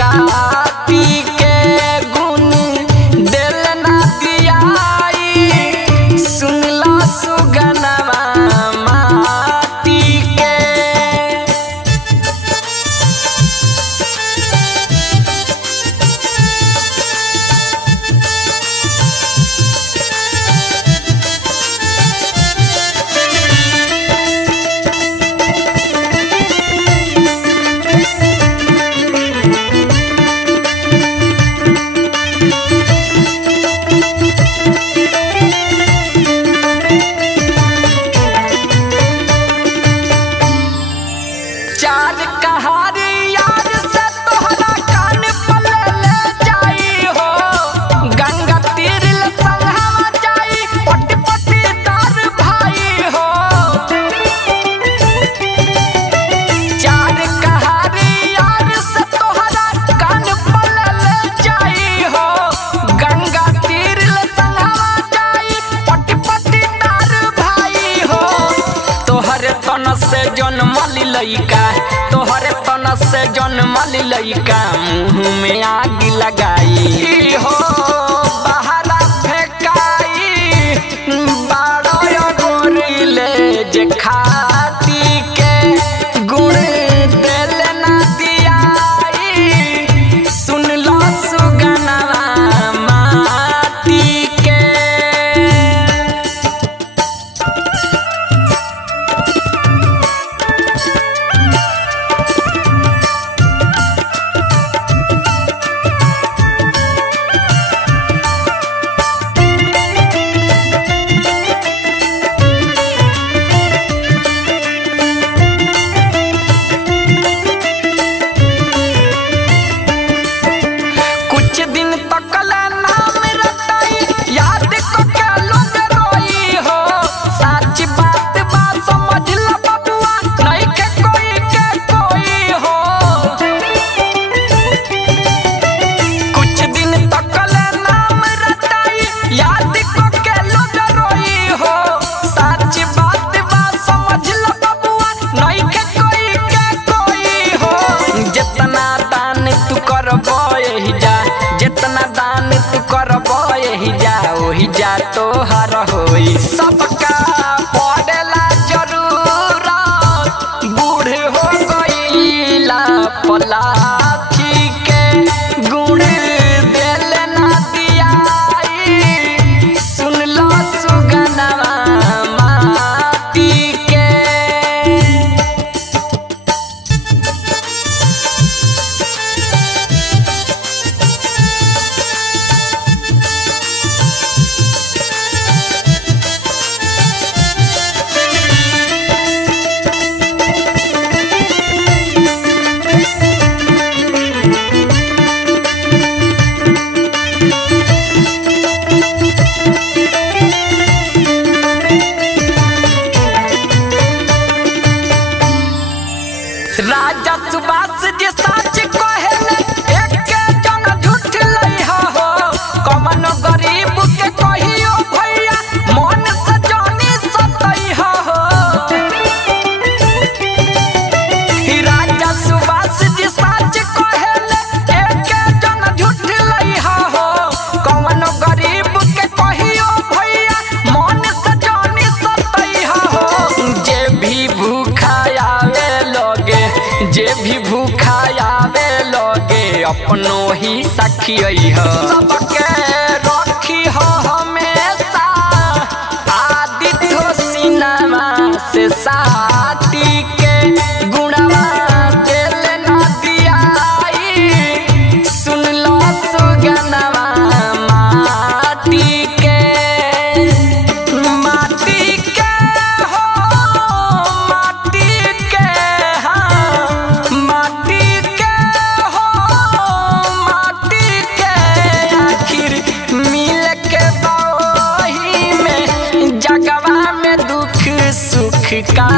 काटी के गुण दिल ना दियाई सुनला सुगनवा माटी के। चार कहारी यार से तोहरा कान पले ले जाई हो गंगा तीर संगवा जाई पट पटी तार भाई हो। चार कहारी यार से तोहरा कान पले ले जाई हो गंगा तीर संगवा जाई पट पटी तार भाई हो। तोहरे तन से जन्म लइका तोहरे तन से जन्म लइका मुँह में आग लगाई हो बहरा फेंकाई बाड़ा गोरीले जे खाती के गुण दिल ना दियाई सुन लो सुगनवा माटी के। जितना दान तू करबो यही जा ओही जा तोहर होई सबका पड़ेला जरूरत बूढ़ हो गईला पलाची के गुण दिल ना दियाई सुन लो सुगनवा माटी के। राजा सुभाष जी सच कहेले एक जन झूठ लइहा हो कवन गरीब के कहियो भैया मन से जानी सतइहा हो। राजा सुभाष जी सच कहेले एक जन झूठ लइहा हो कवन गरीब के कहियो भैया मन से जानी सतइहा हो। जे भी भूखा आवे लोगे जे भी भूखा आवे लोगे अपनो ही सखी हो सबके रखी हो हमेशा आदित्य सिनेमा से साथी के गुणवा दिल ना दियाई सुन लो सुगनवा माटी के। माटी के हो माटी के हाँ माटी के हो माटी के आखिर मिल के बाही में जगवा में दुख सुख का